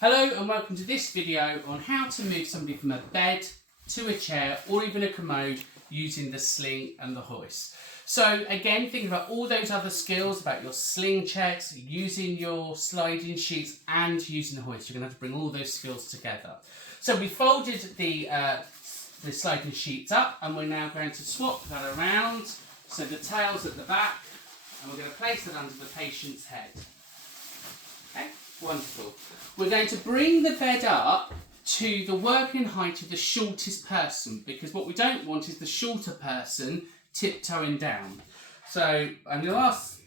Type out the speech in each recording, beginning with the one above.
Hello and welcome to this video on how to move somebody from a bed to a chair or even a commode using the sling and the hoist. So again, think about all those other skills about your sling checks, using your sliding sheets and using the hoist. You're going to have to bring all those skills together. So we folded the sliding sheets up and we're now going to swap that around. So the tail's at the back and we're going to place it under the patient's head. Okay, wonderful. We're going to bring the bed up to the working height of the shortest person, because what we don't want is the shorter person tiptoeing down. So I'm going to ask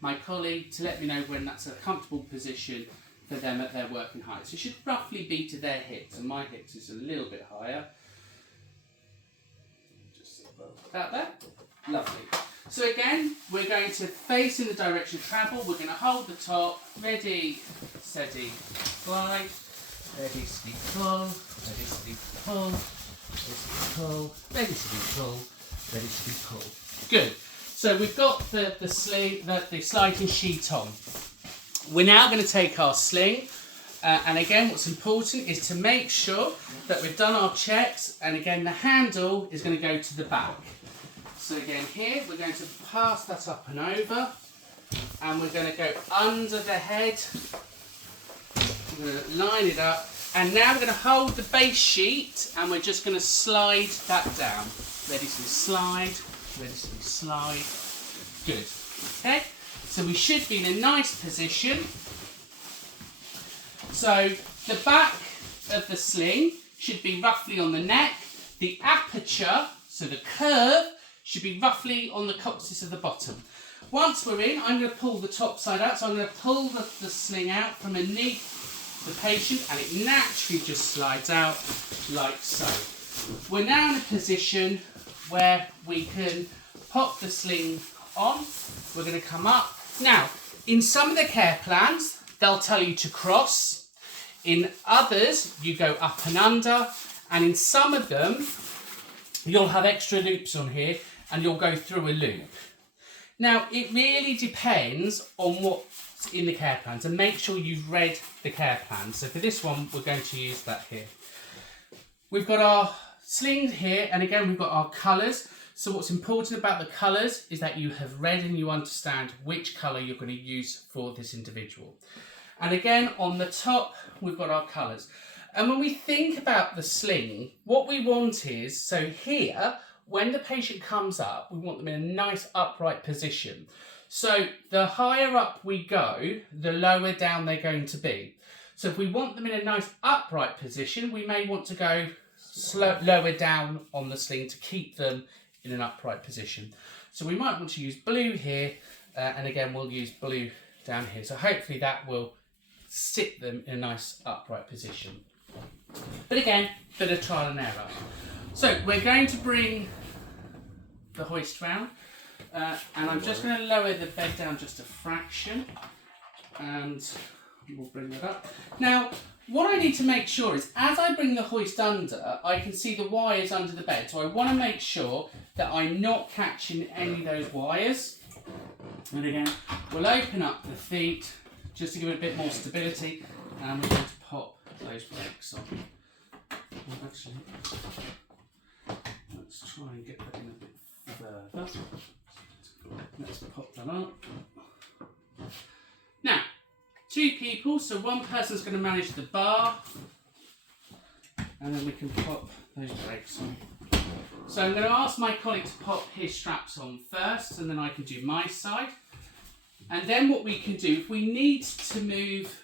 my colleague to let me know when that's a comfortable position for them at their working height. So it should roughly be to their hips, and my hips is a little bit higher. Just about there. Lovely. So again, we're going to face in the direction of travel. We're going to hold the top. Ready, steady, slide. Ready, steady, pull. Ready, steady, pull. Ready, steady, pull. Ready, steady, pull. Ready, steady, pull. Good. So we've got the sliding sheet on. We're now going to take our sling. And again, what's important is to make sure that we've done our checks. And again, the handle is going to go to the back. So again here, we're going to pass that up and over, and we're going to go under the head. We're going to line it up, and now we're going to hold the base sheet, and we're just going to slide that down. Ready to slide, ready to slide. Good. Okay, so we should be in a nice position. So the back of the sling should be roughly on the neck. The aperture, so the curve, should be roughly on the coccyx of the bottom. Once we're in, I'm going to pull the top side out. So I'm going to pull the sling out from underneath the patient, and it naturally just slides out like so. We're now in a position where we can pop the sling on. We're going to come up. Now, in some of the care plans, they'll tell you to cross. In others, you go up and under. And in some of them, you'll have extra loops on here, and you'll go through a loop. Now, it really depends on what's in the care plans, and make sure you've read the care plan. So for this one, we're going to use that here. We've got our slings here, and again, we've got our colours. So what's important about the colours is that you have read and you understand which colour you're going to use for this individual. And again, on the top, we've got our colours. And when we think about the sling, what we want is, so here, when the patient comes up, we want them in a nice upright position. So the higher up we go, the lower down they're going to be. So if we want them in a nice upright position, we may want to go lower down on the sling to keep them in an upright position. So we might want to use blue here, and again, we'll use blue down here. So hopefully that will sit them in a nice upright position. But again, bit of trial and error. So we're going to bring the hoist round, and I'm just going to lower the bed down just a fraction, and we'll bring that up. Now, what I need to make sure is, as I bring the hoist under, I can see the wires under the bed. So I want to make sure that I'm not catching any of those wires. And again, we'll open up the feet just to give it a bit more stability, and we're going to pop those brakes on. Well, actually, let's try and get that in a bit further. Let's pop that up. Now, two people, so one person's going to manage the bar, and then we can pop those brakes on. So I'm going to ask my colleague to pop his straps on first, and then I can do my side. And then what we can do, if we need to move.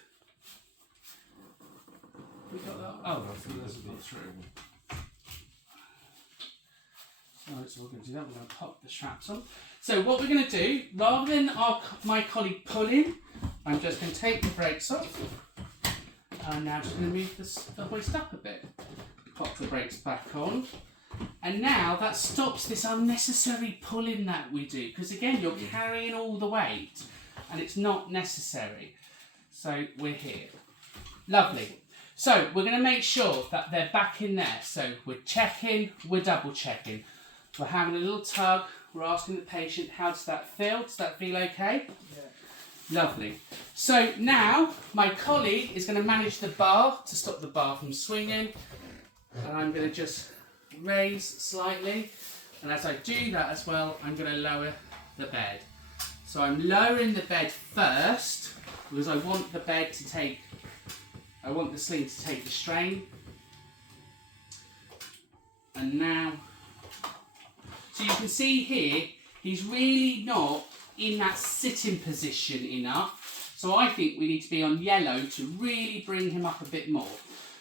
We got that? Oh, that's not through. Alright, so we're going to do that. We're going to pop the straps on. So what we're going to do, rather than my colleague pulling, I'm just going to take the brakes off. And now just going to move the hoist up a bit. Pop the brakes back on. And now that stops this unnecessary pulling that we do. Because again, you're carrying all the weight, and it's not necessary. So we're here. Lovely. So we're going to make sure that they're back in there. So we're checking, we're double checking. We're having a little tug. We're asking the patient, how does that feel? Does that feel okay? Yeah. Lovely. So now my colleague is going to manage the bar to stop the bar from swinging. And I'm going to just raise slightly. And as I do that as well, I'm going to lower the bed. So I'm lowering the bed first because I want the bed to take, I want the sling to take the strain. And now, so you can see here, he's really not in that sitting position enough. So I think we need to be on yellow to really bring him up a bit more.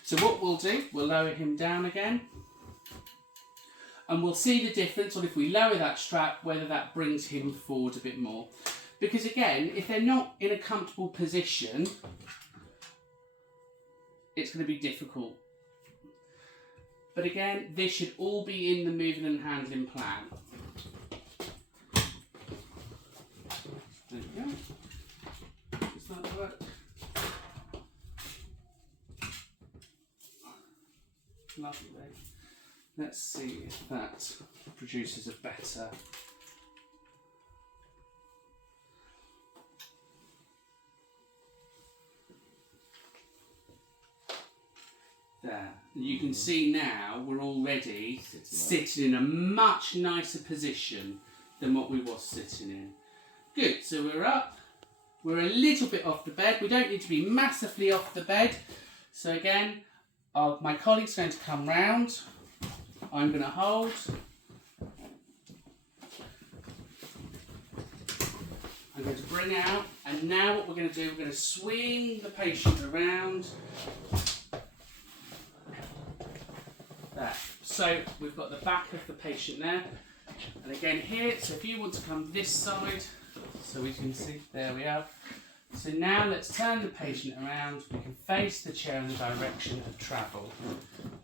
So what we'll do, we'll lower him down again. And we'll see the difference on if we lower that strap, whether that brings him forward a bit more. Because again, if they're not in a comfortable position, it's going to be difficult. But again, this should all be in the moving and handling plan. There we go. Does that work? Lovely. Let's see if that produces a better. There. You can see now we're already sitting in a much nicer position than what we was sitting in. Good, so we're up. We're a little bit off the bed. We don't need to be massively off the bed. So again, my colleague's going to come round. I'm going to hold. I'm going to bring out, and now what we're going to do, we're going to swing the patient around. There. So we've got the back of the patient there. And again here, so if you want to come this side, so we can see, there we are. So now let's turn the patient around. We can face the chair in the direction of travel.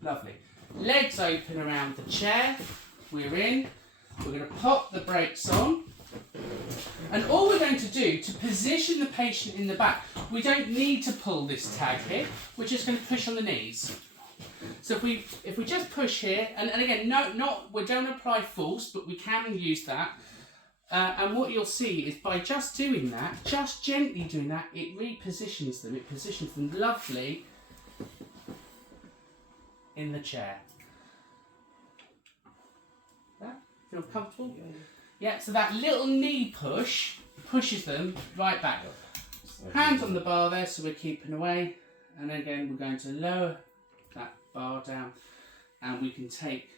Lovely. Legs open around the chair. We're in. We're going to pop the brakes on. And all we're going to do to position the patient in the back, we don't need to pull this tag here. We're just going to push on the knees. So if we just push here, and again, we don't apply force, but we can use that. And what you'll see is by just doing that, just gently doing that, it repositions them. It positions them lovely in the chair. That feel comfortable? Yeah. So that little knee push pushes them right back. Hands on the bar there, so we're keeping away. And again, we're going to lower that bar down, and we can take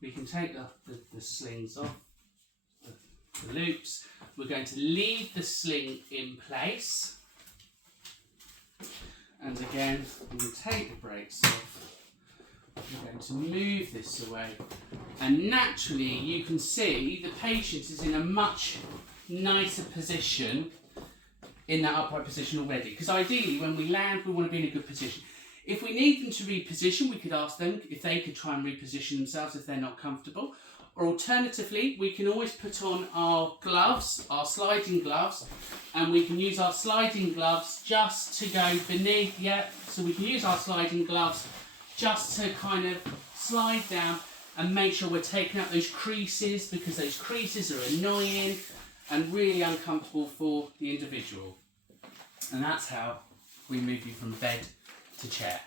the slings off, the loops. We're going to leave the sling in place, and again we will take the brakes off. We're going to move this away, and naturally you can see the patient is in a much nicer position in that upright position already, because ideally when we land we want to be in a good position. If we need them to reposition, we could ask them if they could try and reposition themselves if they're not comfortable, or alternatively we can always put on our gloves, our sliding gloves, and we can use our sliding gloves just to go beneath, so we can use our sliding gloves just to kind of slide down and make sure we're taking out those creases, because those creases are annoying and really uncomfortable for the individual. And that's how we move you from bed to chair.